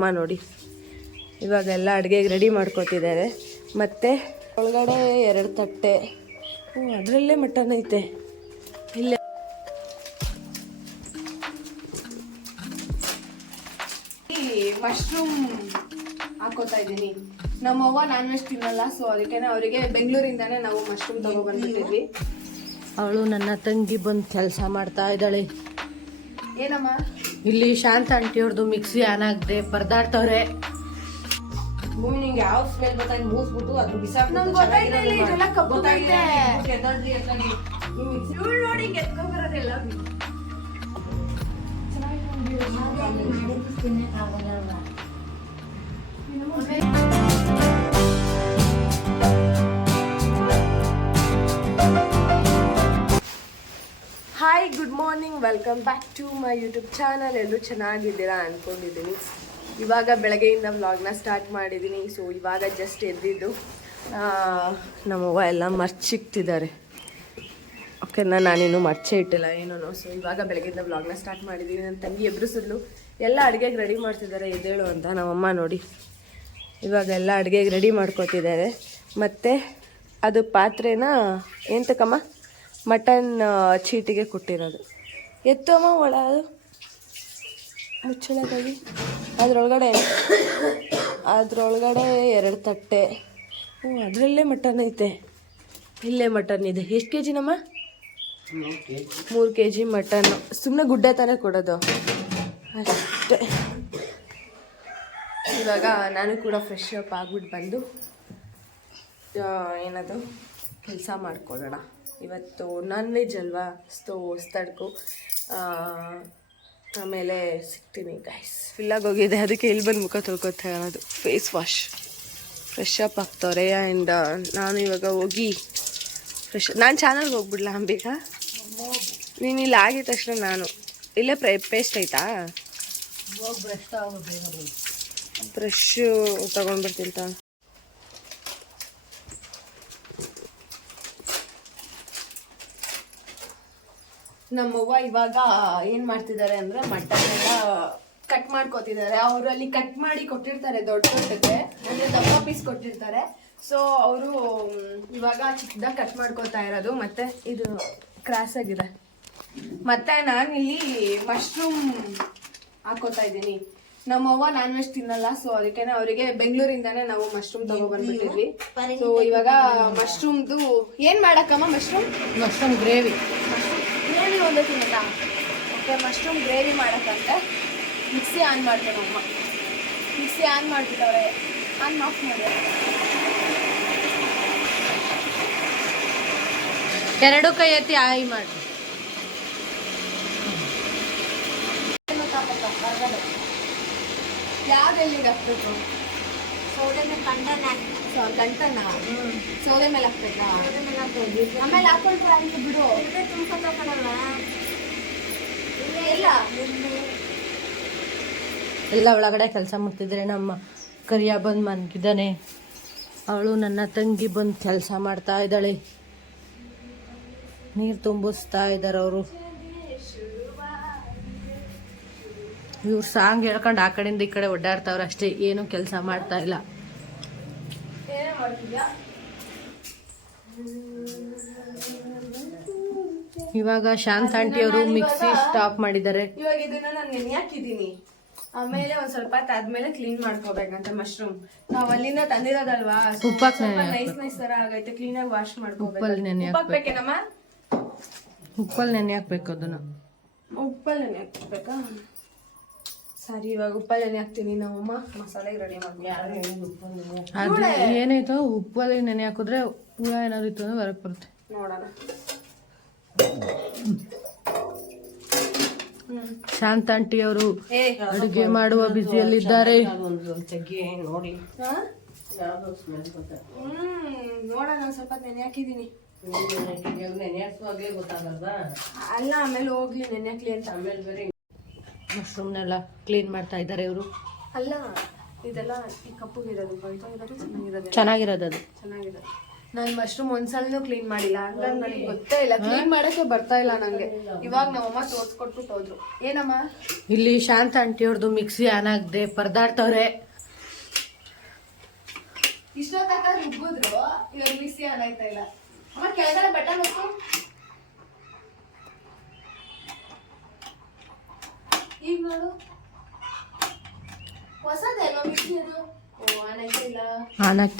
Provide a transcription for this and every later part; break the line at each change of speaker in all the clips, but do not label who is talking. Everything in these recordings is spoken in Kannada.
ಅಮ್ಮ ನೋಡಿ. ಇವಾಗೆಲ್ಲ ಅಡುಗೆಗೆ ರೆಡಿ ಮಾಡ್ಕೋತಿದ್ದಾರೆ. ಮತ್ತೆ ಒಳಗಡೆ ಎರಡು ತಟ್ಟೆ. ಹ್ಞೂ ಅದರಲ್ಲೇ ಮಟನ್ ಐತೆ. ಇಲ್ಲ. ಮಶ್ರೂಮ್ ಹಾಕೋತಾ ಇದ್ದೀನಿ. ನಮ್ಮವ್ವ ನಾನ್ ವೆಜ್ ತಿನ್ನಲ್ಲ ಸೊ ಅದಕ್ಕೆ ಅವರಿಗೆ ಬೆಂಗಳೂರಿಂದಾನೇ ನಾವು ಮಶ್ರೂಮ್ ಬಂದಿದ್ದೀವಿ ಅವಳು ನನ್ನ ತಂಗಿ ಬಂದು ಕೆಲಸ ಮಾಡ್ತಾ ಇದ್ದಾಳೆ. ಏನಮ್ಮ? ಇಲ್ಲಿ ಶಾಂತ ಆಂಟಿ ಅವ್ರದ್ದು ಮಿಕ್ಸಿ ಆನ್ ಆಗದೆ ಪರದಾಡ್ತವ್ರೆ.
ಭೂಮಿ ನಿಂಗೆ ಯಾವ ಸ್ಮೆಲ್ ಮೂಸ್ಬಿಟ್ಟು ಅದು ಬಿಸಾಕ್
ನಂಗ್ ಗೊತ್ತಾಯ್ತಾ ಇಲ್ಲ, ಇದೆಲ್ಲ ಕಬ್ಬು
ಗೊತ್ತಾಗಿದೆ
ಐತೆ.
ಎದ್ದಳ್ರಿ ಎತ್ತಗಿ. ನೀವು
ಇವಳು ನೋಡಿ ಎತ್ಕೊಂಡ್ಬರೋದೆಲ್ಲ hi welcome back to my YouTube channel ಎಲ್ಲರೂ ಚೆನ್ನಾಗಿದ್ದೀರಾ ಅಂದ್ಕೊಂಡಿದ್ದೀನಿ ಇವಾಗ ಬೆಳಗ್ಗೆಯಿಂದ ವ್ಲಾಗ್ನ ಸ್ಟಾರ್ಟ್ ಮಾಡಿದ್ದೀನಿ. ಸೊ ಇವಾಗ ಜಸ್ಟ್ ಎದ್ದಿದ್ದು ನಮ್ಮವ್ವ ಎಲ್ಲ ಮರ್ಚಿಕ್ತಿದ್ದಾರೆ. ಓಕೆ ನಾನೇನು ಮರ್ಚೆ ಇಟ್ಟಿಲ್ಲ ಏನೋ ಸೊ ಇವಾಗ ಬೆಳಗ್ಗೆಯಿಂದ ವ್ಲಾಗ್ನ ಸ್ಟಾರ್ಟ್ ಮಾಡಿದ್ದೀನಿ. ನನ್ನ ತಂಗಿ ಎಬ್ರಿಸಿದ್ಲು. ಎಲ್ಲ ಅಡುಗೆಗೆ ರೆಡಿ ಮಾಡ್ತಿದ್ದಾರೆ, ಎದ್ದೇಳು ಅಂತ ನಮ್ಮಮ್ಮ ನೋಡಿ. ಇವಾಗ ಎಲ್ಲ ಅಡುಗೆಗೆ ರೆಡಿ ಮಾಡ್ಕೊತಿದ್ದಾರೆ. ಮತ್ತು ಅದು ಪಾತ್ರೆನ ಎಂತಕ್ಕಮ್ಮ ಮಟನ್ ಚೀಟಿಗೆ ಕೊಟ್ಟಿರೋದು. ಎತ್ತಮ್ಮ ಒಳ ಮುಚ್ಚಳದಾಗಿ ಅದರೊಳಗಡೆ ಅದರೊಳಗಡೆ ಎರಡು ತಟ್ಟೆ. ಹ್ಞೂ ಅದರಲ್ಲೇ ಮಟನ್ ಐತೆ. ಇಲ್ಲೇ ಮಟನ್ ಇದೆ. ಎಷ್ಟು ಕೆ ಜಿನಮ್ಮ ಮೂರು ಕೆ ಜಿ ಮಟನ್. ಸುಮ್ಮನೆ ಗುಡ್ಡೆ ಥರ ಕೊಡೋದು. ಅಷ್ಟೇ. ಇವಾಗ ನಾನು ಕೂಡ ಫ್ರೆಶ್ ಅಪ್ ಆಗ್ಬಿಟ್ಟು ಬಂದು ಏನದು, ಕೆಲಸ ಮಾಡ್ಕೊಳ್ಳೋಣ. ಇವತ್ತು ನಾನ್ ವೆಜ್ ಅಲ್ವಾ? ಸೊ ಹೊಸ್ತಡ್ಕು. ಆಮೇಲೆ ಸಿಗ್ತೀನಿ ಗೈಸ್ ಫಿಲ್ಲಾಗಿ ಹೋಗಿದೆ. ಅದಕ್ಕೆ ಇಲ್ಲಿ ಬಂದು ಮುಖ ತೊಳ್ಕೊತ ಅನ್ನೋದು ಫೇಸ್ ವಾಶ್ ಫ್ರೆಶ್ ಅಪ್ ಆಗ್ತವ್ರೆ. ಆ್ಯಂಡ್ ನಾನು ಇವಾಗ ಹೋಗಿ ಫ್ರೆಶ್ ನಾನು ಚಾನಲ್ಗೆ ಹೋಗ್ಬಿಡ್ಲಾ ಅಂಬಿಕ ನೀನು ಇಲ್ಲಿ ಆಗಿದ ತಕ್ಷಣ ನಾನು. ಇಲ್ಲೇ ಪ್ರೈ ಪೇಸ್ಟ್
ಆಯ್ತಾ? ತಗೊಂಡ್ಬಿಡ್ತೀನಿ.
ಬ್ರಷ್ ತಗೊಂಡ್ಬರ್ತೀನಿ ನಮ್ಮವ್ವ ಇವಾಗ ಏನ್ ಮಾಡ್ತಿದ್ದಾರೆ ಅಂದ್ರೆ ಮಟನ್ ಎಲ್ಲ ಕಟ್ ಮಾಡ್ಕೊತಿದ್ದಾರೆ. ಅವರು ಅಲ್ಲಿ ಕಟ್ ಮಾಡಿ ಕೊಟ್ಟಿರ್ತಾರೆ ದೊಡ್ಡ ದೊಡ್ಡಕ್ಕೆ ಅಂದ್ರೆ ದಪ್ಪ ಪೀಸ್ ಕೊಟ್ಟಿರ್ತಾರೆ. ಸೊ ಅವರು ಇವಾಗ ಚಿಕ್ಕದಾಗ ಕಟ್ ಮಾಡ್ಕೊತಾ ಇರೋದು. ಮತ್ತೆ ಇದು ಕ್ರಾಸ್ ಆಗಿದೆ. ಮತ್ತೆ ನಾನು ಇಲ್ಲಿ ಮಶ್ರೂಮ್ ಹಾಕೋತಾ ಇದ್ದೀನಿ. ನಮ್ಮವ್ವ ನಾನ್ ವೆಜ್ ತಿನ್ನಲ್ಲ ಸೊ ಅದಕ್ಕೆ ಅವರಿಗೆ ಬೆಂಗಳೂರಿಂದಾನೇ ನಾವು ಮಶ್ರೂಮ್ ತಗೊಬಂದ್ಬಿಟ್ಟಿದ್ವಿ ಸೊ ಇವಾಗ ಮಶ್ರೂಮ್ದು ಏನ್ ಮಾಡಕ್ಕಮ್ಮ ಮಶ್ರೂಮ್
ಮಶ್ರೂಮ್ ಗ್ರೇವಿ
ಗ್ರೇವಿ ಒಂದು ಓಕೆ ಮಶ್ರೂಮ್ ಗ್ರೇವಿ ಮಾಡಕ್ಕಂತೆ. ಮಿಕ್ಸಿ ಆನ್ ಮಾಡಿದೆ ನಮ್ಮ ಮಿಕ್ಸಿ ಆನ್ ಮಾಡ್ಬಿಟ್ಟವ್ರೆ. ಆನ್ ಆಫ್ ಮಾಡಿದೆ
ಎರಡು ಕೈ ಎತ್ತಿ ಆಯಿ ಮಾಡಿ.
ಯಾವ್ದು ಎಲ್ಲಿಗೆ ಹಾಕ್ಬೇಕು ಸೊ, ಗಂಟನ ಸೌದೆ ಮೇಲೆ ಹಾಕ್ಬೇಕಾ? ಆಮೇಲೆ ಹಾಕೊಂಡ್ರೆ ಆಯ್ತು ಬಿಡು. ಇಲ್ಲ
ಎಲ್ಲ ಒಳಗಡೆ ಕೆಲಸ ಮಾಡ್ತಿದ್ರೆ ನಮ್ಮ ಕರಿಯ ಬಂದು ಮನ್ಗಿದ್ದಾನೆ. ಅವಳು ನನ್ನ ತಂಗಿ ಬಂದು ಕೆಲಸ ಮಾಡ್ತಾ ಇದ್ದಾಳೆ. ನೀರು ತುಂಬಿಸ್ತಾ ಇದ್ದಾರೆ ಅವರು. ಇವ್ರು ಸಾಂಗ್ ಹೇಳ್ಕೊಂಡು ಆ ಕಡೆಯಿಂದ ಈ ಕಡೆ ಒಡ್ಡಾಡ್ತಾವ್ರೆ ಅಷ್ಟೇ ಏನು ಕೆಲಸ ಮಾಡ್ತಾ ಇಲ್ಲ. ಇವಾಗ ಶಾಂತ ಆಂಟಿ ಅವರು ಮಿಕ್ಸಿ ಸ್ಟಾಪ್ ಮಾಡಿದ್ದಾರೆ.
ಇವಾಗ ಇದನ್ನ ನಾನು ನೆನೆ ಹಾಕಿದ್ದೀನಿ ಆಮೇಲೆ ಒಂದ್ ಸ್ವಲ್ಪ ಆದ್ಮೇಲೆ ಕ್ಲೀನ್ ಮಾಡ್ಕೋಬೇಕಂತ ಮಶ್ರೂಮ್ ನಾವ್ ಅಲ್ಲಿಂದ ತಂದಿರೋದಲ್ವಾ?
ಉಪ್ಪ
ನೈಸ್ ನೈಸ್ ತರ ಆಗೈತೆ ಕ್ಲೀನ್ ಆಗಿ ವಾಶ್
ಉಪ್ಪಲ್ಲಿ ನೆನೆ
ಮಾಡ್ಕೋಬೇಕು ಹಾಕ್ಬೇಕೇನಮ್ಮ
ಉಪ್ಪಲ್ಲಿ ನೆನೆ ಹಾಕ್ಬೇಕು ಅದನ್ನ.
ಉಪ್ಪಲ್ಲಿ ನೆನೆ ಹಾಕ್ಬೇಕಾ ಸರಿ ಇವಾಗ ಉಪ್ಪಲ್ಲಿ ನೆನೆ ಹಾಕ್ತೀನಿ ನಮ್ಮಮ್ಮ ಮಸಾಲೆ ರೆಡಿ
ಅದು ಏನಾಯ್ತು ಉಪ್ಪಲ್ಲಿ ನೆನೆ ಹಾಕಿದ್ರೆ ಹುಳ ಏನಾದ್ರು ಇತ್ತು ಅಂದ್ರೆ ಹೊರಗೆ ಬರುತ್ತೆ.
ನೋಡೋಣ.
ಶಾಂತ ಆಂಟಿ ಅವರು
ಏ
ಅಡುಗೆ ಮಾಡುವ ಬ್ಯುಸಿಯಲ್ಲಿದ್ದಾರೆ
ಹಾ? ಹ್ಮ್ ನೋಡೋಣ ಸ್ವಲ್ಪ ನೆನೆ ಹಾಕುವಾಗಲೇ ಗೊತ್ತಾಗಲ್ದ ಅಲ್ಲ ಆಮೇಲೆ ಹೋಗ್ಲಿ ನೆನೆ ಹಾಕ್ಲಿ ಅಂತ.
ಮಶ್ರೂಮ್ನೆಲ್ಲ ಕ್ಲೀನ್ ಮಾಡ್ತಾ ಇದ್ದಾರೆ ಇವರು.
ಅಲ್ಲ ಇದೆಲ್ಲ ಈ ಕಪ್ಪುಗಿರೋದು ಇರೋದು ಚೆನ್ನಾಗಿರೋದು.
ಚೆನ್ನಾಗಿರೋದು ಅದು.
ಚೆನ್ನಾಗಿದೆ ನಾನು ಮಶ್ರೂಮ್ ಒಂದ್ಸಲನೂ ಕ್ಲೀನ್ ಮಾಡಿಲ್ಲ. ಹಂಗಾಗಿ ನನಗೆ ಗೊತ್ತೇ ಇಲ್ಲ. ಕ್ಲೀನ್ ಮಾಡಕ್ಕೆ ಬರ್ತಾ ಇಲ್ಲ ನನಗೆ ಇವಾಗ ನಮ್ಮಮ್ಮ ತೋರಿಸ್ಕೊಟ್ಬಿಟ್ಟು ಹೋದ್ರು. ಏನಮ್ಮ?
ಇಲ್ಲಿ ಶಾಂತ ಆಂಟಿಯವ್ರದ್ದು ಮಿಕ್ಸಿ ಆನ್ ಆಗದೆ ಪರದಾಡ್ತವ್ರೆ.
ಇಷ್ಟೊತ್ತ ರುಬ್ಬಿದ್ರು ಇವಾಗ ಮಿಕ್ಸಿ ಆನಾಯ್ತಾ ಇಲ್ಲ. ಅಮ್ಮ ಕೆಳಗಡೆ ಬಟನ್ ಹೊತ್ತು ಈಗ ನೋಡು ಹೊಸದೇನೋ ಮಿಕ್ಸಿ ಅದು ಓ ಆನಾಯ್ತಾ ಇಲ್ಲ
ಆನ್ ಆಗ್ತಾ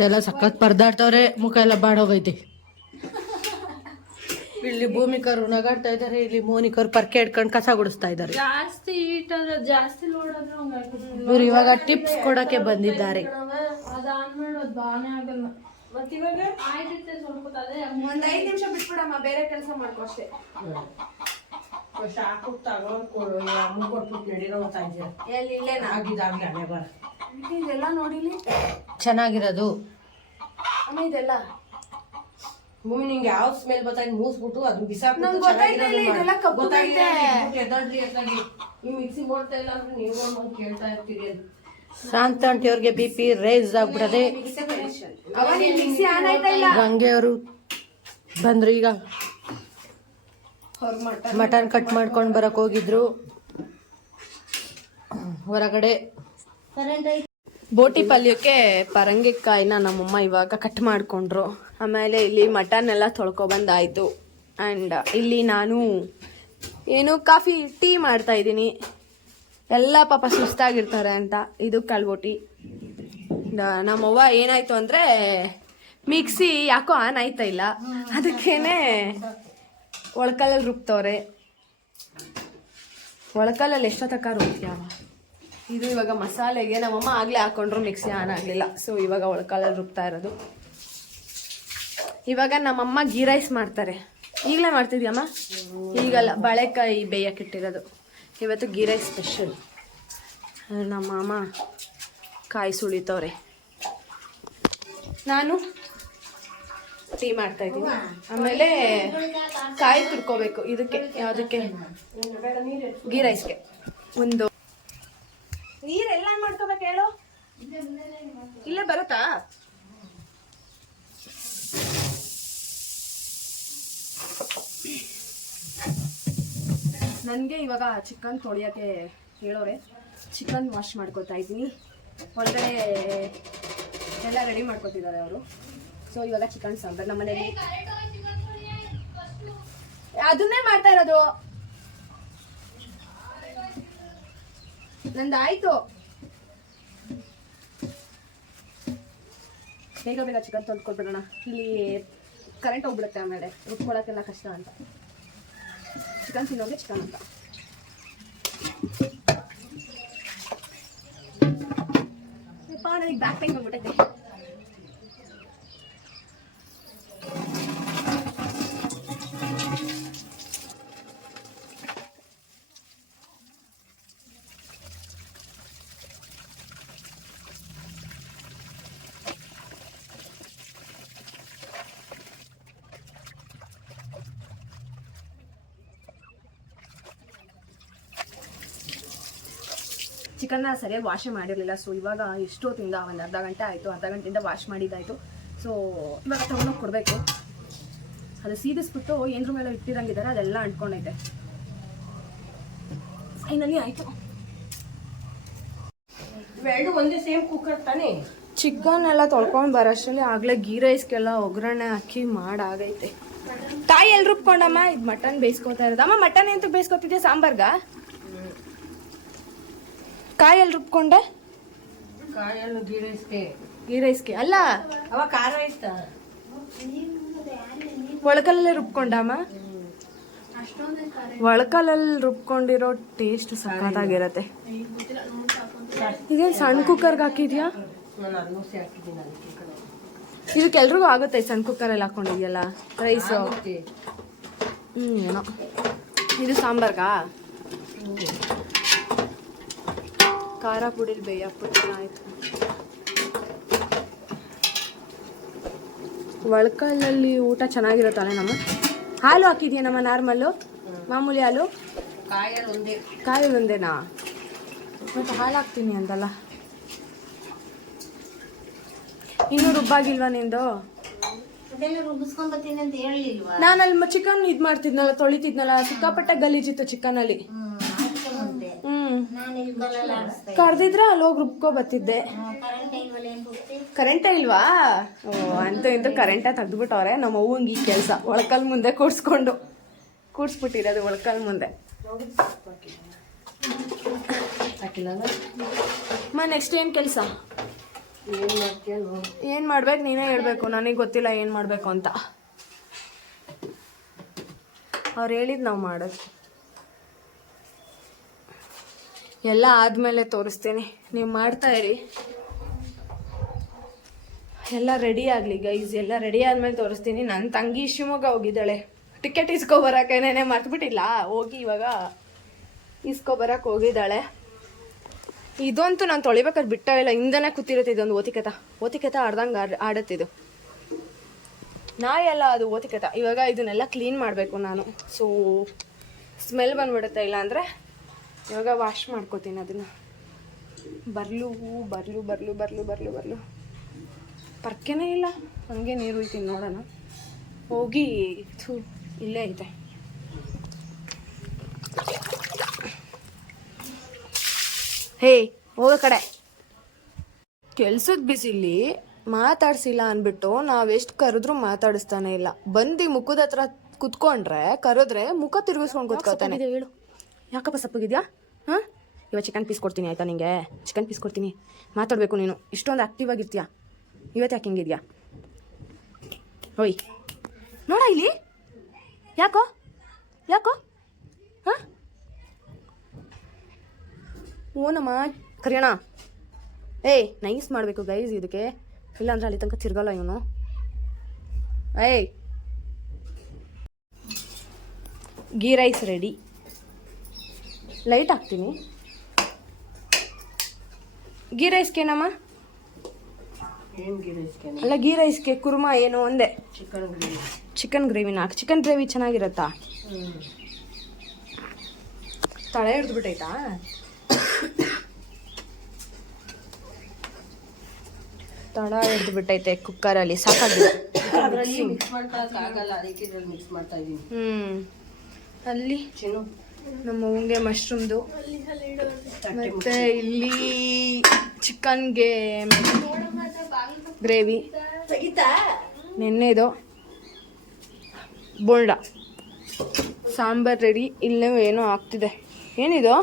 ಇಲ್ಲ ಸಖತ್ ಪರದಾಡ್ತವ್ರೆ. ಮುಖ ಎಲ್ಲ ಬಾಡೋಗೈತಿ. ಇಲ್ಲಿ ಭೂಮಿಕರು ನಗಾಡ್ತಾ ಇದಾರೆ. ಇಲ್ಲಿ ಮೋನಿಕರು ಪರ್ಕೆ ಇಟ್ಕೊಂಡು ಕಸ ಗುಡಿಸ್ತಾ ಇದ್ದಾರೆ
ಜಾಸ್ತಿ ಜಾಸ್ತಿ
ಇವ್ರು ಇವಾಗ ಟಿಪ್ಸ್ ಕೊಡಕ್ಕೆ ಬಂದಿದ್ದಾರೆ.
ಅದು ಆನ್ ಮಾಡೋದು ಬಾನೇ ಆಗಲ್ಲ. ಮತ್ತೆ ಇವಾಗ ಆಯ್ತೈತೆ
ಇದೆಲ್ಲ ನೋಡಿಲಿ
ಚೆನ್ನಾಗಿರೋದು.
ಅಮ್ಮ ಇದೆಲ್ಲ?
ಭೂಮಿ ನಿಂಗೆ ಯಾವ ಸ್ಮೆಲ್ ಬರ್ತಾ ಮೂಸ್ಬಿಟ್ಟು ಅದು ಬಿಸಾಕ್
ನಂಗ್ ಗೊತ್ತಾಯ್ತಾ ಇಲ್ಲ, ಇದೆಲ್ಲ ಕಪ್ಪು
ಗೊತ್ತಾಗಿಲ್ಲ,
ಬೈತೆ.
ಬಿಟ್ಬಿಟ್ಟು ಎದ್ದೇಳ್ರಿ ಅತ್ಲಾಗಿ. ಮಿಕ್ಸಿ ಓಡ್ತಾ ಇಲ್ಲ ಅಂದ್ರೆ ನೀವು ಬಂದು ಕೇಳ್ತಾ ಇರ್ತೀರಿ ಅಂತ. ಶಾಂತ ಆಂಟಿ ಅವ್ರಿಗೆ ಬಿ ಪಿ ರೈಸ್ ಆಗ್ಬಿಡದೆ
ಹಂಗೆ
ಗಂಗೆ ಅವರು ಬಂದ್ರು ಈಗ. ಮಟನ್ ಕಟ್ ಮಾಡ್ಕೊಂಡು ಬರಕ್ ಹೋಗಿದ್ರು. ಹೊರಗಡೆ
ಬೋಟಿ ಪಲ್ಯಕ್ಕೆ ಪರಂಗಿಕಾಯಿನ ನಮ್ಮಮ್ಮ ಇವಾಗ ಕಟ್ ಮಾಡಿಕೊಂಡ್ರು. ಆಮೇಲೆ ಇಲ್ಲಿ ಮಟನ್ ಎಲ್ಲ ತೊಳ್ಕೊಬಂದಾಯಿತು. ಆ್ಯಂಡ್ ಇಲ್ಲಿ ನಾನು ಏನು ಕಾಫಿ ಟೀ ಮಾಡ್ತಾ ಇದ್ದೀನಿ. ಎಲ್ಲ ಪಾಪ ಸುಸ್ತಾಗಿರ್ತಾರೆ ಅಂತ. ಇದು ಕಲ್ಬೋಟಿ ನಮ್ಮವ್ವ ಏನಾಯ್ತು ಅಂದರೆ ಮಿಕ್ಸಿ ಯಾಕೋ ಆನ್ ಆಯ್ತಾ ಇಲ್ಲ. ಅದಕ್ಕೇನೆ ಒಳಕಲ್ಲಲ್ಲಿ ರುಬ್ತವ್ರೆ. ಒಳಕಲ್ಲಲ್ಲಿ ಎಷ್ಟೊತ್ತಕ್ಕ ರುಬ್ತ್ಯಾವ ಇದು ಇವಾಗ ಮಸಾಲೆಗೆ ನಮ್ಮಮ್ಮ ಆಗಲೇ ಹಾಕೊಂಡ್ರು, ಮಿಕ್ಸಿ ಆನ್ ಆಗಲಿಲ್ಲ. ಸೊ ಇವಾಗ ಒಳಕಲ್ಲಲ್ಲಿ ರುಬ್ತಾ ಇರೋದು. ಇವಾಗ ನಮ್ಮಮ್ಮ ಗೀ ರೈಸ್ ಮಾಡ್ತಾರೆ. ಈಗಲೇ ಮಾಡ್ತಿದ್ಯಮ್ಮ? ಈಗಲ್ಲ, ಬಾಳೆಕಾಯಿ ಬೇಯಕ್ಕಿಟ್ಟಿರೋದು ಇವತ್ತು ಗೀ ರೈಸ್ ಸ್ಪೆಷಲ್. ನಮ್ಮ ಮಾಮ ಕಾಯಿ ಸುಳಿತವ್ರೆ. ನಾನು ಟೀ ಮಾಡ್ತಾ ಇದ್ದೀನಿ. ಆಮೇಲೆ ಕಾಯಿ ತುರ್ಕೋಬೇಕು ಇದಕ್ಕೆ, ಯಾವುದಕ್ಕೆ? ಗೀ ರೈಸ್ಗೆ. ಒಂದು ನೀರೆಲ್ಲ ಮಾಡ್ಕೋಬೇಕು ಹೇಳು. ಇಲ್ಲೇ ಬರುತ್ತಾ? ನನಗೆ ಇವಾಗ ಚಿಕನ್ ತೊಳಿಯೋಕ್ಕೆ ಹೇಳೋರೆ. ಚಿಕನ್ ವಾಶ್ ಮಾಡ್ಕೊತಾ ಇದ್ದೀನಿ. ಒಳಗಡೆ ಎಲ್ಲ ರೆಡಿ ಮಾಡ್ಕೊತಿದ್ದಾರೆ ಅವರು. ಸೊ ಇವಾಗ ಚಿಕನ್ ಸಾಂಬಾರ್ ನಮ್ಮ ಮನೇಲಿ. ಅದನ್ನೇ ಮಾಡ್ತಾ ಇರೋದು. ನಂದಾಯ್ತು. ಬೇಗ ಬೇಗ ಚಿಕನ್ ತಂದು ಬಿಡೋಣ ಇಲ್ಲಿ ಕರೆಂಟ್ ಹೋಗ್ಬಿಡುತ್ತೆ ಆಮೇಲೆ. ರುಬ್ಕೊಳಕ್ಕೆಲ್ಲ ಕಷ್ಟ ಅಂತ. ಚಿಕನ್ ತಿನ್ನೋಗೆ ಚಿಕನ್ ಅಂತ. ನನಗೆ ಬ್ಯಾಕ್ ಟೈಮ್ ಬಂದ್ಬಿಟ್ಟೈತೆ ಚಿಕನ್ನ ಸರಿಯಾಗಿ ವಾಶ್ ಮಾಡಿರಲಿಲ್ಲ. ಸೊ ಇವಾಗ ಎಷ್ಟೊತ್ತಿಂದ ಒಂದು ಅರ್ಧ ಗಂಟೆ ಆಯಿತು ಅರ್ಧ ಗಂಟೆಯಿಂದ ವಾಶ್ ಮಾಡಿದ್ದಾಯಿತು. ಸೊ ಇವಾಗ ತೊಗೊಂಡೋಗಿ ಕೊಡಬೇಕು. ಅದು ಸೀದಿಸ್ಬಿಟ್ಟು ಏನರ ಮೇಲೆ ಇಟ್ಟಿರಂಗಿದ್ದಾರೆ ಅದೆಲ್ಲ ಅಂಟ್ಕೊಂಡೈತೆ. ಫೈನಲಿ ಆಯಿತು.
ಎರಡು ಒಂದೇ ಸೇಮ್ ಕುಕ್ಕರ್ ತಾನೇ?
ಚಿಕನ್ ಎಲ್ಲ ತೊಳ್ಕೊಂಡು ಬರೋಷ್ಟರಲ್ಲಿ ಆಗಲೇ ಗೀ ರೈಸ್ಗೆಲ್ಲ ಒಗ್ಗರಣೆ ಹಾಕಿ ಮಾಡಾಗೈತೆ. ತಾಯಿ ಎಲ್ರು ರುಬ್ಕೊಂಡಮ್ಮ ಇದು ಮಟನ್ ಬೇಯಿಸ್ಕೊತಾ ಇರೋದಮ್ಮ ಅಮ್ಮ ಮಟನ್ ಎಂತ ಬೇಯಿಸ್ಕೊತಿದ್ಯಾ ಸಾಂಬಾರ್ಗ? ಕಾಯಿ ಎಲ್ಲಿ ರುಬ್ಕೊಂಡೆ
ಗೀ ರೈಸ್ಗೆ
ಗೀ. ರೈಸ್ಗೆ ಅಲ್ಲ?
ಅವ ಖಾರ ಇಷ್ಟ.
ಒಳಕಲ್ಲೇ ರುಬ್ಕೊಂಡಮ್ಮ ಒಳಕಲ್ಲಲ್ಲಿ ರುಬ್ಕೊಂಡಿರೋ ಟೇಸ್ಟ್ ಸಖತ್ತಾಗಿರತ್ತೆ. ಇದೇನು ಸಣ್ಣ ಕುಕ್ಕರ್ಗೆ ಹಾಕಿದ್ಯಾ?
ನಾನು ಅದನ್ನೂಸಿ ಹಾಕಿದ್ದೀನಿ ಅದಕ್ಕೆ ಕಣೆ.
ಇದಕ್ಕೆ ಎಲ್ರಿಗೂ ಆಗುತ್ತೆ ಈ ಸಣ್ಣ ಕುಕ್ಕರಲ್ಲಿ ಹಾಕೊಂಡಿದ್ಯಲ್ಲ ರೈಸು. ಹ್ಞೂ ಏನೋ. ಇದು ಸಾಂಬಾರ್ಗಾ? ಖಾರ ಪುಡಿಲಿ ಬೇಯಕ್ಕೆ ಆಯ್ತು ಒಳಕಲ್ಲಲ್ಲಿ ಊಟ ಚೆನ್ನಾಗಿರುತ್ತಲ್ಲ ನಮ್ಮ. ಹಾಲು ಹಾಕಿದ್ಯಾ ನಮ್ಮ ನಾರ್ಮಲ್ಲು? ಮಾಮೂಲಿ ಹಾಲು? ಕಾಯಿ ಒಂದೇನಾ? ಮತ್ತೆ ಹಾಲು ಹಾಕ್ತೀನಿ ಅಂತಲ್ಲ. ಇನ್ನೂ ರುಬ್ಬಾಗಿಲ್ವಾ ನಿಂದು? ನಾನು ಅಲ್ಲಿ ಚಿಕನ್ ಇದ್ ಮಾಡ್ತಿದ್ನಲ್ಲ ತೊಳಿತಿದ್ನಲ್ಲ ಸಿಕ್ಕಾಪಟ್ಟೆ ಗಲೀಜಿತ್ತು ಚಿಕನ್ ಅಲ್ಲಿ
ಹ್ಮ್ ಅದಕ್ಕೆ ಬಂದೆ
ಹ್ಮ್
ನಾನು ಇಲ್ಲಿ ಕಲ್ಲಲ್ಲಿ ಆಡಿಸ್ತಾ
ಕರ್ದಿದ್ರೆ ಅಲ್ಲಿ ಹೋಗಿ ರುಬ್ಕೊ ಬತ್ತಿದ್ದೆ
ಕರೆಂಟ
ಇಲ್ವಾ? ಅಂತ ಅಂತೂ ಇಂತೂ ಕರೆಂಟ ತೆಗ್ದ್ಬಿಟ್ಟವ್ರೆ. ನಮ್ಮ ಅವ್ವಂಗೆ ಈ ಕೆಲಸ. ಒಳಕಲ್ ಮುಂದೆ ಕೂಡ್ಸ್ಕೊಂಡು ಕೂಡ್ಸ್ಬಿಟ್ಟಿರೋದು ಒಳಕಲ್ ಮುಂದೆ. ಮ ನೆಕ್ಸ್ಟ್ ಏನು ಕೆಲಸ?
ಏನು
ಮಾಡ್ಬೇಕು ನೀನೇ ಹೇಳ್ಬೇಕು. ನನಗೆ ಗೊತ್ತಿಲ್ಲ ಏನು ಮಾಡಬೇಕು ಅಂತ. ಅವ್ರು ಹೇಳಿದ್ ನಾವು ಮಾಡೋದು. ಎಲ್ಲ ಆದಮೇಲೆ ತೋರಿಸ್ತೀನಿ. ನೀವು ಮಾಡ್ತಾ ಇರಿ. ಎಲ್ಲ ರೆಡಿ ಆಗಲಿ ಗೈಸ್ ಎಲ್ಲ ರೆಡಿ ಆದಮೇಲೆ ತೋರಿಸ್ತೀನಿ. ನನ್ನ ತಂಗಿ ಶಿವಮೊಗ್ಗ ಹೋಗಿದ್ದಾಳೆ. ಟಿಕೆಟ್ ಇಸ್ಕೊ ಬರೋಕೇನೇನೆ ಮರ್ತ್ಬಿಟ್ಟಿಲ್ಲ. ಹೋಗಿ ಇವಾಗ ಇಸ್ಕೊ ಬರಕ್ಕೆ ಹೋಗಿದ್ದಾಳೆ. ಇದಂತೂ ನಾನು ತೊಳಿಬೇಕಾದ್ರೆ ಬಿಟ್ಟ ಇಲ್ಲ. ಹಿಂದನೇ ಕೂತಿರುತ್ತೆ ಇದೊಂದು ಓತಿಕೆತ ಓತಿಕೆತ ಆಡ್ದಂಗೆ ಆಡ್ ಆಡತ್ತಿದು ನಾಯಿ ಎಲ್ಲ ಅದು ಓತಿಕೆತ ಇವಾಗ ಇದನ್ನೆಲ್ಲ ಕ್ಲೀನ್ ಮಾಡಬೇಕು ನಾನು. ಸೊ ಸ್ಮೆಲ್ ಬಂದ್ಬಿಡುತ್ತೆ ಇಲ್ಲ ಅಂದರೆ ಇವಾಗ ವಾಶ್ ಮಾಡ್ಕೋತೀನಿ ಅದನ್ನು. ಬರ್ಲು ಬರ್ಲು ಬರ್ಲು ಬರ್ಲು ಬರ್ಲು ಬರ್ಲು. ಪರ್ಕೆನೇ ಇಲ್ಲ. ಹಂಗೆ ನೀರು ಹೋಯ್ತೀನಿ ನೋಡೋಣ. ಹೋಗಿ ಥೂ ಇಲ್ಲೇ ಐತೆ ಹೇ ಹೋಗ ಕಡೆ. ಕೆಲ್ಸದ ಬಿಸಿಲಿ ಮಾತಾಡ್ಸಿಲ್ಲ ಅಂದ್ಬಿಟ್ಟು ನಾವೆಷ್ಟು ಕರೆದ್ರೂ ಮಾತಾಡಿಸ್ತಾನೆ ಇಲ್ಲ. ಬಂದು ಮುಖದ ಹತ್ರ ಕುತ್ಕೊಂಡ್ರೆ ಕರೆದ್ರೆ ಮುಖ ತಿರುಗಿಸ್ಕೊಂಡು ಕುತ್ಕೋತಾನೆ. ಹೇಳು. ಯಾಕಪ್ಪ ಸಪ್ಪಗಿದ್ಯಾ? ಹಾಂ? ಇವಾಗ ಚಿಕನ್ ಪೀಸ್ ಕೊಡ್ತೀನಿ ಆಯ್ತಾ ನಿಂಗೆ? ಚಿಕನ್ ಪೀಸ್ ಕೊಡ್ತೀನಿ. ಮಾತಾಡಬೇಕು ನೀನು. ಇಷ್ಟೊಂದು ಆಕ್ಟಿವ್ ಆಗಿರ್ತೀಯ? ಇವತ್ತು ಯಾಕೆ ಹಿಂಗಿದ್ಯಾ? ಓಯ್ ನೋಡ ಇಲ್ಲಿ. ಯಾಕೋ? ಯಾಕೋ? ಹಾಂ? ಓನಮ್ಮ ಕರಿಯೋಣ ಏಯ್ ನೈಸ್ ಮಾಡಬೇಕು ಗೈಸ್ ಇದಕ್ಕೆ. ಇಲ್ಲಾಂದ್ರೆ ಅಲ್ಲಿ ತನಕ ತಿರ್ಗಲ್ಲ ಇವನು. ಏಯ್. ಗೀ ರೈಸ್ ರೆಡಿ ಲೈಟ್ ಹಾಕ್ತೀನಿ. ಗೀ? ರೈಸ್ಗೇನಮ್ಮ ಅಲ್ಲ ಗೀ ರೈಸ್ಗೆ ಕುರ್ಮ ಏನು ಒಂದೇ.
ಚಿಕನ್ ಗ್ರೇವಿ
ಚಿಕನ್ ಗ್ರೇವಿನ ಚಿಕನ್ ಗ್ರೇವಿ ಚೆನ್ನಾಗಿರತ್ತಾ?
ಹ್ಞೂ
ತಳೆ ಹಿಡಿದ್ಬಿಟ್ಟೈತಾ ತಳ ಹಿಡಿದ್ಬಿಟ್ಟೈತೆ ಕುಕ್ಕರಲ್ಲಿ. ಸಾಕಾಗಿದೆ. ಹ್ಮ್. ಅಲ್ಲಿ? ನಮ್ಮ ಉಂಗೆ ಮಶ್ರೂಮ್ದು. ಮತ್ತು ಇಲ್ಲಿ ಚಿಕನ್ಗೆ ಗ್ರೇವಿ. ನೆನ್ನೆದು ಬೋಂಡ. ಸಾಂಬಾರ್ ರೆಡಿ ಇಲ್ಲೇ ಏನೋ ಆಗ್ತಿದೆ. ಏನಿದು?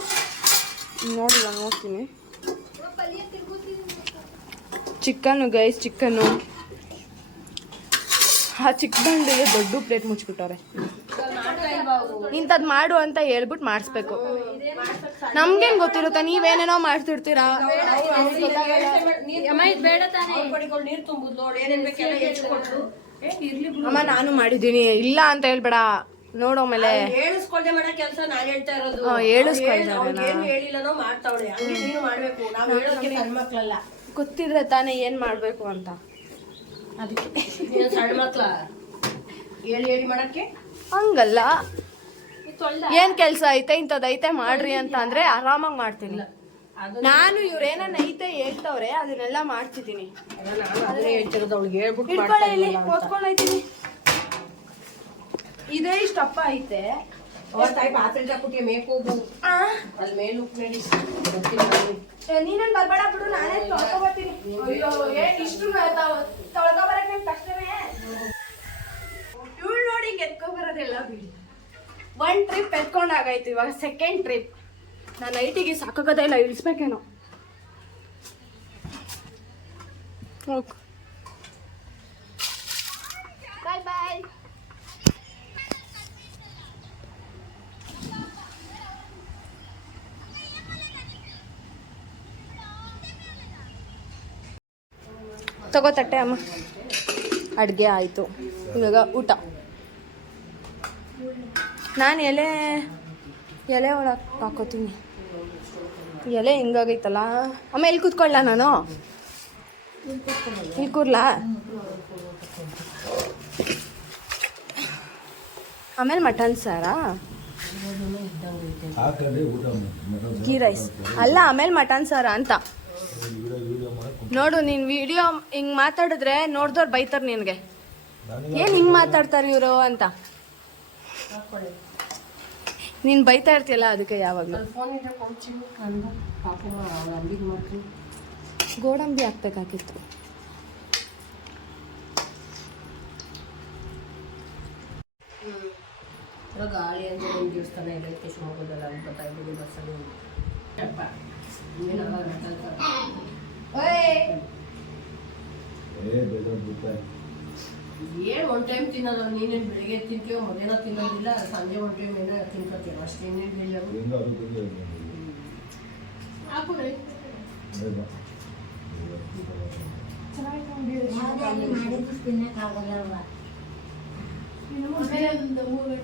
ನೋಡಿಲ್ಲ ನೋಡ್ತೀನಿ. Chicken guys chicken. ಆ ಚಿಕ್ಕ ಬಂಡಿಗೆ ದೊಡ್ಡ ಪ್ಲೇಟ್ ಮುಚ್ಚಿಬಿಟ್ಟವ್ರೆ. ಇಂಥದ್ದು ಮಾಡು ಅಂತ ಹೇಳ್ಬಿಟ್ಟು ಮಾಡಿಸ್ಬೇಕು. ನಮ್ಗೇನ್ ಗೊತ್ತಿರುತ್ತೆ ನೀವೇನೇನೋ ಮಾಡ್ತಿರ್ತೀರಾ?
ಬೇಡ ತಾನೇ.
ನೀರು ತುಂಬುದು ನೋಡಿ ಏನೇನ್ ಬೇಕೆಲ್ಲ ಹೆಚ್ಚಿಕೊಟ್ರು
ಅಮ್ಮ ನಾನು ಮಾಡಿದ್ದೀನಿ. ಇಲ್ಲ ಅಂತ ಹೇಳ್ಬೇಡ. ನೋಡೋ ಮೇಲೆ
ಹೇಳಿಸ್ಕೊಳ್ದೆ ಮಾಡೋ ಕೆಲಸ ನಾನ್ ಹೇಳ್ತಾ ಇರೋದು.
ಹಾ, ಹೇಳಿಸ್ಕೊಳ್ದೆ
ಅವ್ನು ಏನು ಹೇಳಿಲ್ಲನೋ ಮಾಡ್ತಾವಳೆ. ಹಂಗೆ ನೀನು ಮಾಡ್ಬೇಕು. ನಾವು ಹೇಳೋಕೆ ಸಣ್ಣ ಮಕ್ಳಲ್ಲ.
ಗೊತ್ತಿದ್ರೆ ತಾನೇ ಏನ್ ಮಾಡ್ಬೇಕು ಅಂತ. ಅದಕ್ಕೆ.
ನೀನು ಸಣ್ಣ ಮಕ್ಳ. ಹೇಳಿ ಹೇಳಿ ಮಾಡಕ್ಕೆ.
ಹಂಗಲ್ಲ. ಏನ್ ಕೆಲ್ಸ ಐತೆ ಇಂಥದೈತೆ ಐತೆ ಮಾಡ್ರಿ ಅಂತ ಅಂದ್ರೆ ಆರಾಮಾಗಿ ಮಾಡ್ತೀನಿ. ನಾನು ಇವ್ರೇನ ಐತೆ ಹೇಳ್ತವ್ರೆ ಅದನ್ನೆಲ್ಲ ಮಾಡ್ತಿದ್ದೀನಿ. ಓದ್ಕೊಂಡೈತೀನಿ ಇದೇ ಇಷ್ಟಪ್ಪ ಐತೆ. ನೀನೇನ್ ಬರ್ಬೇಡ ಬಿಡು ನಾನೇ ತೊಳ್ಕೊಬರ್ತೀನಿ. ಅಯ್ಯೋ ಏನ್ ಇಷ್ಟು ತೊಳ್ಕೊಬರಕ್ ನಿಮ್ ಕಷ್ಟನೇ. ಹಿಂಗ್ ಎತ್ಕೊಬರೋದೆಲ್ಲ ಬಿಡಿ. ಒನ್ ಟ್ರಿಪ್ ಎತ್ಕೊಂಡಾಗಾಯ್ತು ಇವಾಗ ಸೆಕೆಂಡ್ ಟ್ರಿಪ್ ನಾನು ಐಟಿಗೆ ಸಾಕಾಗೋದೇ ಇಲ್ಲ ಇಳಿಸ್ಬೇಕೇನೋ. ಓಕ್ ಬಾಯ್ ಬಾಯ್ ತಗೋತಟ್ಟೆ ಅಮ್ಮ. ಅಡುಗೆ ಆಯಿತು. ಇವಾಗ ಊಟ. ನಾನು ಎಲೆ ಎಲೆ ಒಳಗೆ ಹಾಕೋತೀನಿ. ಎಲೆ ಹಿಂಗಾಗೈತಲ್ಲ? ಅಮ್ಮ ಎಲ್ಲಿ ಕೂತ್ಕೊಳ್ಳ ನಾನು? ಇಲ್ಲಿ ಕೂರ್ಲಾ? ಆಮೇಲೆ ಮಟನ್ ಸಾರಾ? ಗೀ ರೈಸ್. ಅಲ್ಲ, ಆಮೇಲೆ ಮಟನ್ ಸಾರ ಅಂತ. ನೋಡು, ನೀನು ವಿಡಿಯೋ ಹಿಂಗೆ ಮಾತಾಡಿದ್ರೆ ನೋಡ್ದವ್ರು ಬೈತಾರೆ ನಿನಗೆ. ಏನ್ ಹಿಂಗ್ ಮಾತಾಡ್ತಾರೆ ಇವರು ಅಂತ? ನೀನ್ ಬೈತಾ ಇರ್ತಿಯಲ್ಲ ಅದಕ್ಕೆ ಯಾವಾಗ್ಲೂ.
ಅಂದ
ಗೋಡಂಬಿ ಹಾಕ್ಬೇಕಾಗಿತ್ತು.
ಗಾಳಿ ಅಂತ ಒಂದು ದೇವಸ್ಥಾನ ಇದೆ ಶಿವಮೊಗ್ಗದಲ್ಲಿ ಇದ್ದೀನಿ ಬಸ್ಸಲ್ಲಿ ಅಪ್ಪ ಏನವ ಏನು ಒನ್ ಟೈಮ್ ತಿನ್ನಲ್ಲ ನೀನೇನು ಬೆಳಿಗ್ಗೆ ತಿಂತೀವೋ ಮಧ್ಯಾಹ್ನ ತಿನ್ನೋದಿಲ್ಲ ಸಂಜೆ ಒನ್ ಟೈಮ್ ಏನೋ ತಿನ್ಕೋತೀರ ಅಷ್ಟೇ ಏನೇನು ಇಲ್ಲ
ಯಾವ್ದಾದ್ರು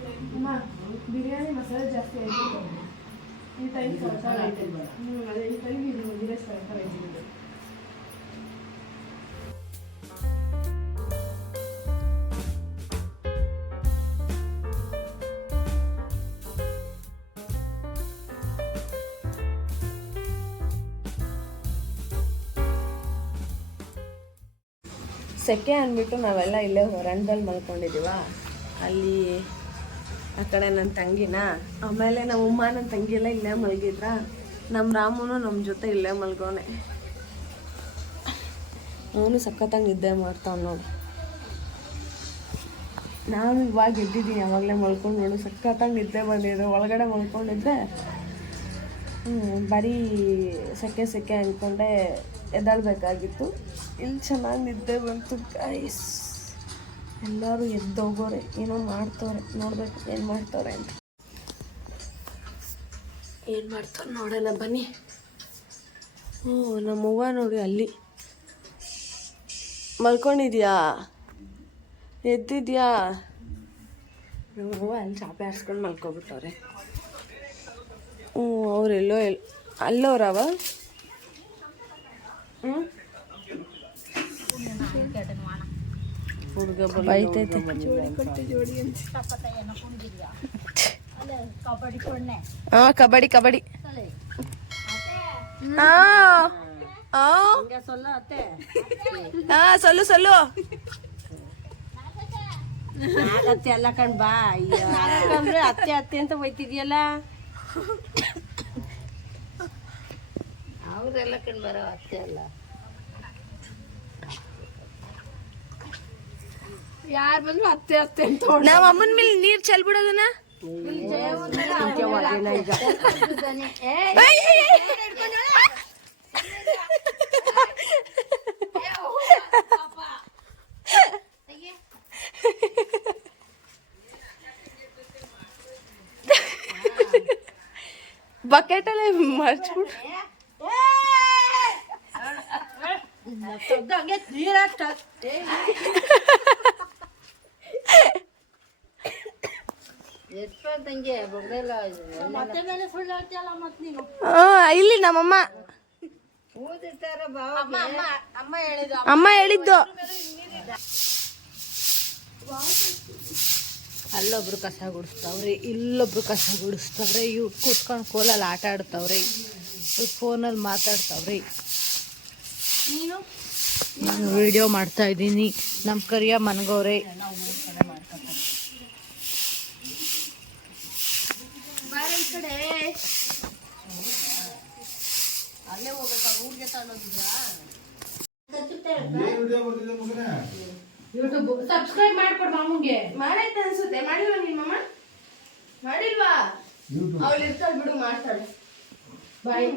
ಟೈಮ್ ಮಾ
ಬಿರಿಯಾನಿ ಮಸಾಲೆ ಜಾಸ್ತಿ ಆಯ್ತು. ಈ ಟೈಮ್ ಸ್ವಲ್ಪ ಐತೆ ಅದೇ ಈ ಟೈಮ್ ಇದು ಮದುವೆ ಸ್ವಲ್ಪ ಆಯ್ತು
ಸೆಕೆ ಅಂದ್ಬಿಟ್ಟು ನಾವೆಲ್ಲ ಇಲ್ಲೇ ಹೊರಂಡಲ್ಲಿ ಮಲ್ಕೊಂಡಿದ್ದೀವ? ಅಲ್ಲಿ ಆ ಕಡೆ ನನ್ನ ತಂಗಿನ. ಆಮೇಲೆ ನಮ್ಮ ಉಮ್ಮ ನನ್ನ ತಂಗಿ ಎಲ್ಲ ಇಲ್ಲೇ ಮಲಗಿದ್ರ? ನಮ್ಮ ರಾಮನು ನಮ್ಮ ಜೊತೆ ಇಲ್ಲೇ ಮಲ್ಗೋನೆ. ಅವನು ಸಖತ್ತಾಗಿ ನಿದ್ದೆ ಮಾಡ್ತಾವ್ ನೋಡಿ. ನಾನು ಇವಾಗ ಎದ್ದಿದ್ದೀನಿ, ಯಾವಾಗಲೇ ಮಲ್ಕೊಂಡು ನೋಡು. ಸಖತ್ತಾಗಿ ನಿದ್ದೆ ಬಂದಿದ್ರು ಒಳಗಡೆ ಮಲ್ಕೊಂಡಿದ್ದೆ. ಬರೀ ಸೆಕೆ ಸೆಕೆ ಅಂದ್ಕೊಂಡೆ ಎದ್ದಾಳ್ಬೇಕಾಗಿತ್ತು ಇಲ್ಲಿ ಚೆನ್ನಾಗಿ ನಿದ್ದೆ ಬಂತು. ಗೈಸ್ ಎಲ್ಲರೂ ಎದ್ದೋಗೋರೆ, ಏನೋ ಮಾಡ್ತವ್ರೆ, ನೋಡ್ಬೇಕು ಏನು ಮಾಡ್ತವ್ರೆ ಅಂತ. ಏನು ಮಾಡ್ತಾರೆ ನೋಡೋಣ ಬನ್ನಿ. ಹ್ಞೂ ನಮ್ಮವ್ವ ನೋಡಿ ಅಲ್ಲಿ. ಮಲ್ಕೊಂಡಿದ್ಯಾ? ಎದ್ದಿದ್ಯಾ? ನಮ್ಮವ್ವ ಅಲ್ಲಿ ಚಾಪೆ ಹಾರಿಸ್ಕೊಂಡು ಮಲ್ಕೊಬಿಟ್ಟವ್ರೆ. ಹ್ಞೂ ಅವರೆಲ್ಲೋ ಎಲ್, ಅಲ್ಲೋರವ ಹ್ಞೂ ಹುಡುಗ ಬೈತೈತೆ ಹಾ ಕಬಡ್ಡಿ ಕಬಡ್ಡಿ. ಹಾ ಹಾ ಹಾ ಸೊಲ್ಲು ಸೊಲ್ಲು.
ಅತ್ತೆ ಅಲ್ಲ ಕಣ್ ಬಾ. ಅತ್ತೆ ಅತ್ತೆ ಅಂತ ಬೈತಿದ್ಯಲ್ಲ ಅವ್ರೆಲ್ಲ ಕಣ್ ಬರೋ ಅತ್ತೆ ಅಲ್ಲ.
ಯಾರು ಬಂದ್ರು ಅತ್ತೆ ಅತ್ತೆ ಅಂತ
ನಮ್ಮ ಅಮ್ಮನ ಮೇಲೆ ನೀರ್ ಚೆಲ್ಬಿಡೋದನ್ನ ಏಯ್, ಏಯ್, ಏಯ್. ಬಕೆಟಲ್ಲೇ ಮರ್ಚ್ಬಿಟ್ಟು
ನೀನು?
ಆ, ಇಲ್ಲಿ ನಮ್ಮಮ್ಮ.
ಅಮ್ಮ ಹೇಳಿದ
ಅಮ್ಮ ಹೇಳಿದ್ದು
ಅಲ್ಲೊಬ್ರು ಕಸ ಗುಡಿಸ್ತಾವ್ರಿ ಇಲ್ಲೊಬ್ರು ಕಸ ಗುಡಿಸ್ತಾವ್ರೆ ಇವ್ರು ಕೂತ್ಕೊಂಡು ಕೋಲಲ್ಲಿ ಆಟ ಆಡ್ತಾವ್ರಿ ಇವ್ರು ಫೋನಲ್ಲಿ ಮಾತಾಡ್ತಾವ್ರೆ. ನಾನು? ವಿಡಿಯೋ ಮಾಡ್ತಾ ಇದ್ದೀನಿ. ನಮ್ಮ ಕರಿಯ ಮನಗೋರೆ ಯೂಟ್ಯೂಬ್ ಸಬ್ಸ್ಕ್ರೈಬ್ ಮಾಡ್ಕೊಡ್ ಮಾಮೂಗೆ.
ಮಾಡೈತೆ ಅನ್ಸುತ್ತೆ. ಮಾಡಿಲ್ವಾ ನಿಮ್ಮಮ್ಮ? ಮಾಡಿಲ್ವಾ? ಅವಳು ಇರ್ತಾಳೆ ಬಿಡು ಮಾಡ್ತಾಳೆ.
ಬಾಯ್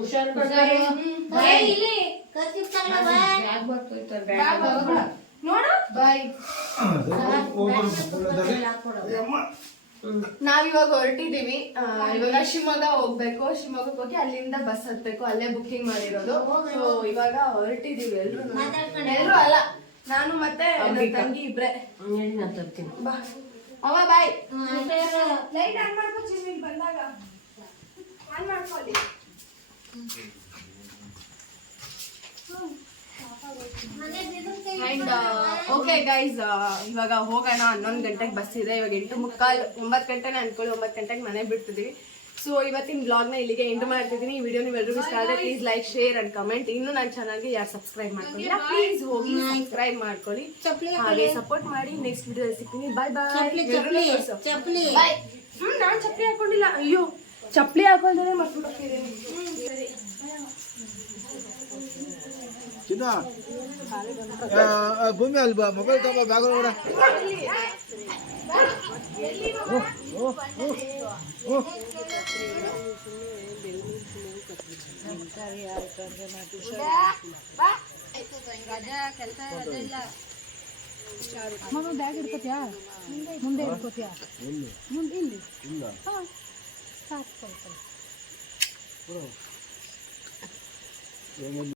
ಹುಷಾರು
ಬಾಯ್ ನಾವಿವಾಗ ಹೊರಟಿದೀವಿ ಇವಾಗ ಶಿವಮೊಗ್ಗ ಹೋಗ್ಬೇಕು. ಶಿವಮೊಗ್ಗಕ್ಕೆ ಹೋಗಿ ಅಲ್ಲಿಂದ ಬಸ್ ಹತ್ಬೇಕು. ಅಲ್ಲೇ ಬುಕ್ಕಿಂಗ್ ಮಾಡಿರೋದು. ಸೊ ಇವಾಗ ಹೊರಟಿದೀವಿ ಎಲ್ರು. ಎಲ್ರು ಅಲ್ಲ. ನಾನು ಮತ್ತೆ ನನ್ನ ತಂಗಿ ಇಬ್ರೆ.
ನಾನು ತರ್ತೀನಿ.
ಬಾ. ಅವ ಬಾಯ್. ಲೈಟ್ ಆನ್ ಮಾಡ್ಕೊ ಚಿನ್ನಿ ಬಂದಾಗ. ಆನ್ ಮಾಡ್ಕೊಳ್ಳಿ ಅಂಡ್ ಓಕೆ ಗೈಸ್ ಇವಾಗ ಹೋಗೋಣ. ಹನ್ನೊಂದು ಗಂಟೆಗೆ ಬಸ್ ಇದೆ. ಇವಾಗ ಎಂಟು ಮುಕ್ಕಾಲು ಒಂಬತ್ತು ಗಂಟೆನೇ ಅನ್ಕೊಳ್ಳಿ. ಒಂಬತ್ತು ಗಂಟೆಗೆ ಮನೆ ಬಿಡ್ತಿದ್ವಿ. ಸೊ ಇವತ್ತಿನ ಬ್ಲಾಗ್ನ ಇಲ್ಲಿಗೆ ಎಂಡ್ ಮಾಡ್ತಿದ್ದೀನಿ ಈ ವಿಡಿಯೋ ನೀವೆಲ್ಲರಿಗೂ ಇಷ್ಟ ಆದರೆ please like share and comment ಇನ್ನು ನನ್ನ ಚಾನಲ್ಗೆ ಯಾರು ಸಬ್ಸ್ಕ್ರೈಬ್ ಮಾಡ್ಕೊಂಡಿಲ್ಲ ಪ್ಲೀಸ್ ಹೋಗಿ ಸಬ್ಸ್ಕ್ರೈಬ್ ಮಾಡ್ಕೊಳ್ಳಿ. ಹಾಗೆ ಸಪೋರ್ಟ್ ಮಾಡಿ ನೆಕ್ಸ್ಟ್ ವಿಡಿಯೋ ಸಿಗ್ತೀನಿ. ಬಾಯ್ ಬಾಯ್
ಚಪ್ಲಿ
ನಾನು ಚಪ್ಪಲಿ ಹಾಕೊಂಡಿಲ್ಲ. ಅಯ್ಯೋ ಚಪ್ಪಲಿ ಹಾಕೊಂಡ್ರೆ ಮತ್ತೆ
ಚಿನ್ನ ಭೂಮಿ ಅಲ್ವಾ? ಮೊಬೈಲ್ ತಗೋ ಬ್ಯಾಗ್ ಒಳಗಡೆ
ಬ್ಯಾಗ್ ಇಡ್ಕೋತ್ಯಾ ಮುಂದೆ ಇಡ್ಕೋತ್ಯಾ ಮುಂದೆ ಇಲ್ಲಿ.
ಇಲ್ಲ